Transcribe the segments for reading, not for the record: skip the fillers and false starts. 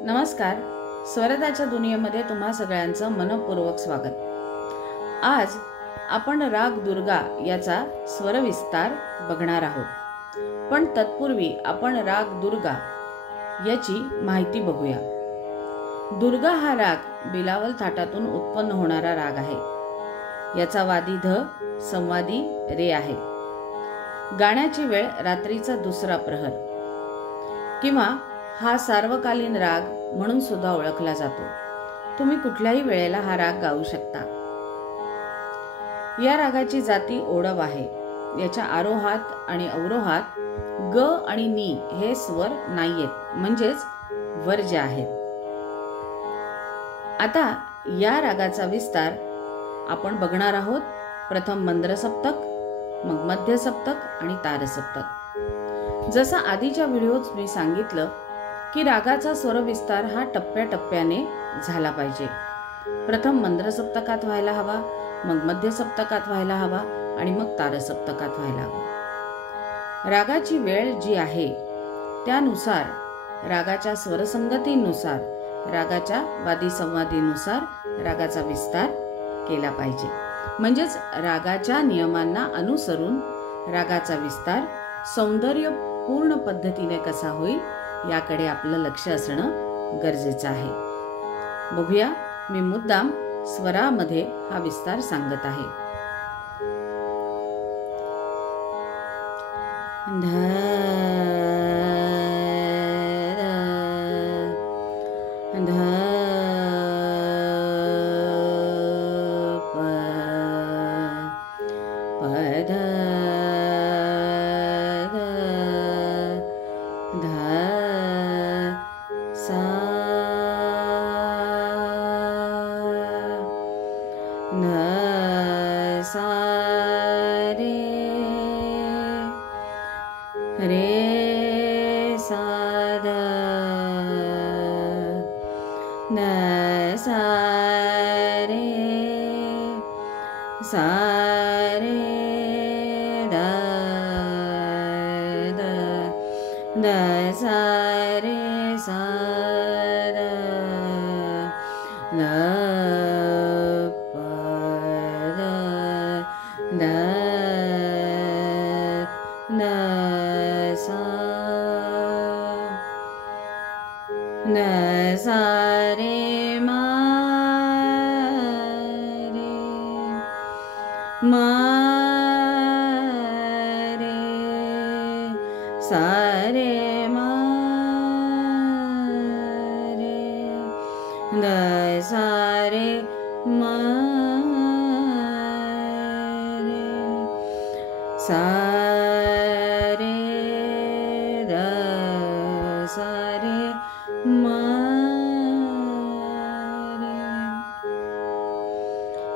नमस्कार. स्वरदाच्या दुनियेमध्ये तुम्हा सगळ्यांचं मनपूर्वक स्वागत. आज आपण राग दुर्गा याचा स्वरविस्तार बघणार आहोत, पण तत्पूर्वी आपण राग दुर्गा याची माहिती बघूया. दुर्गा हा राग बिलावल थाटातून उत्पन्न होणारा राग आहे. याचा वादी ध, संवादी रे आहे. गाण्याची वेळ रात्रीचा दुसरा प्रहर किंवा हा सार्वकालीन राग म्हणून सुद्धा ओळखला जातो. तुम्ही कुठल्याही वेळेला हा राग गाऊ शकता. या रागाची जाती ओढव आहे. याच्या आरोहात आणि अवरोहात ग आणि नी हे स्वर नाहीयेत, म्हणजेच वर्ज्य आहेत. आता या रागाचा विस्तार आपण बघणार आहोत. प्रथम मंद्र सप्तक, मग मध्य सप्तक आणि तार सप्तक. जसं आधीच्या व्हिडिओत मी सांगितलं की रागाचा स्वरविस्तार हा टप्प्याटप्प्याने झाला पाहिजे. प्रथम मंद्र सप्तकात व्हायला हवा, मग मध्य सप्तकात व्हायला हवा आणि मग तार सप्तकात व्हायला हवा. रागाची वेळ जी आहे त्यानुसार, रागाच्या स्वरसंगतीनुसार, रागाच्या वादी संवादीनुसार रागाचा विस्तार केला पाहिजे. म्हणजेच रागाच्या नियमांना अनुसरून रागाचा विस्तार सौंदर्यपूर्ण पद्धतीने कसा होईल याकडे आपलं लक्ष असणं गरजेचं आहे. बघूया, मी मुद्दाम स्वरामध्ये हा विस्तार सांगत आहे. रे सा ध न सा रे सा रे द द द सा रे सा द द प द द न सा रे मा रे मा रे सा रे मा रे द सा रे मा रे सा रे द सा रे मा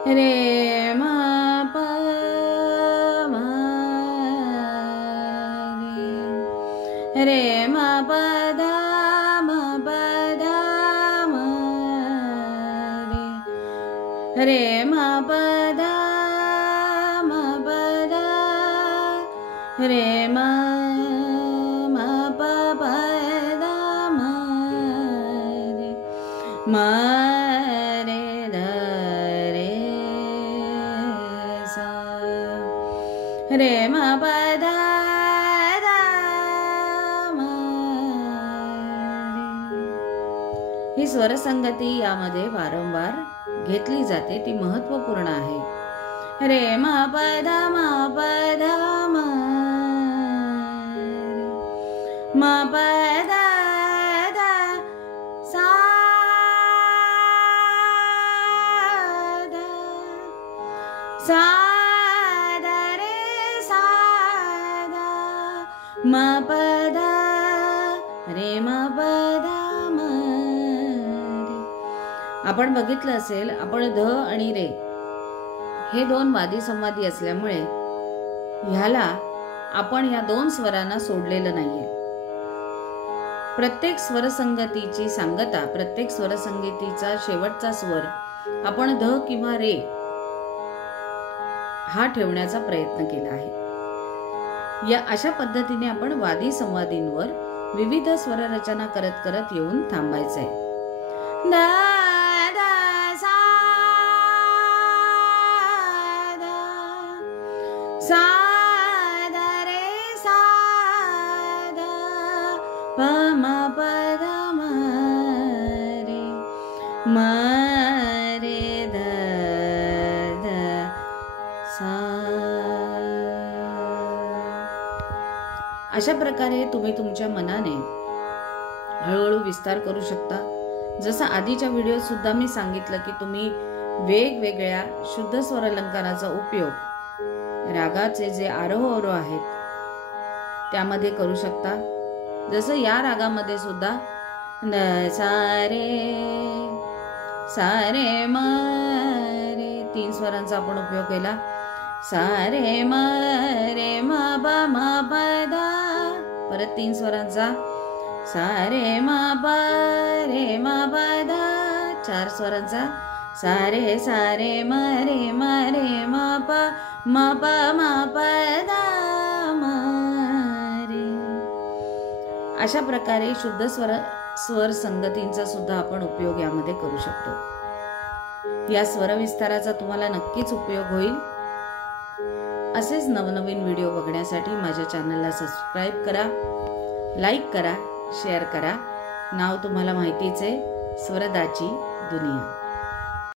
रे मा प मा रे मा प दा मा प दा मा रे मा प दा मा प दा रे मा मा प प दा मा रे मा रे ध रे सा रे मा प दा दा मा रे. ही स्वरसंगती यामध्ये वारंवार घेतली जाते, ती महत्वपूर्ण आहे. रे मा प दा मा प दा मा रे मा प दा दा सा दा सा दा रे सा दा मा प दा रे मा प दा मा रे. आपण बघितलं असेल, आपण ध आणि रे हे दोन वादी संवादी असल्यामुळे ह्याला आपण या दोन स्वरांना सोडलेलं नाहीये. प्रत्येक स्वरसंगतीची सांगता, प्रत्येक स्वरसंगतीचा शेवटचा स्वर आपण ध किंवा रे हा ठेवण्याचा प्रयत्न केला आहे. या अशा पद्धतीने आपण वादी संवादींवर विविध स्वर रचना करत करत येऊन थांबायचंय. द द सा द सा द रे सा द प म प द म रे म रे द द सा. अशा प्रकारे तुम्ही तुमच्या मनाने हळूहळू विस्तार करू शकता. जसं आधीच्या व्हिडिओत सुद्धा मी सांगितलं की तुम्ही वेगवेगळ्या शुद्ध स्वर अलंकाराचा उपयोग रागाचे जे आरोह अवरोह आहेत त्यामध्ये करू शकता. जसं या रागामध्ये सुद्धा सारे म रे 3 स्वरांचा आपण उपयोग केला. सारे म रे म प म प द, परत 3 स्वरांचा सारे म प रे म प द, 4 स्वरांचा सारे सारे म रे म प म प म प द म रे. अशा प्रकारे शुद्ध स्वर संगतींचा सुद्धा आपण उपयोग यामध्ये करू शकतो. या स्वर विस्ताराचा तुम्हाला नक्कीच उपयोग होईल. असेच नवनवीन व्हिडिओ बघण्यासाठी माझ्या चॅनलला सबस्क्राईब करा, लाईक करा, शेअर करा. नाव तुम्हाला माहितीच आहे, स्वरदाची दुनिया.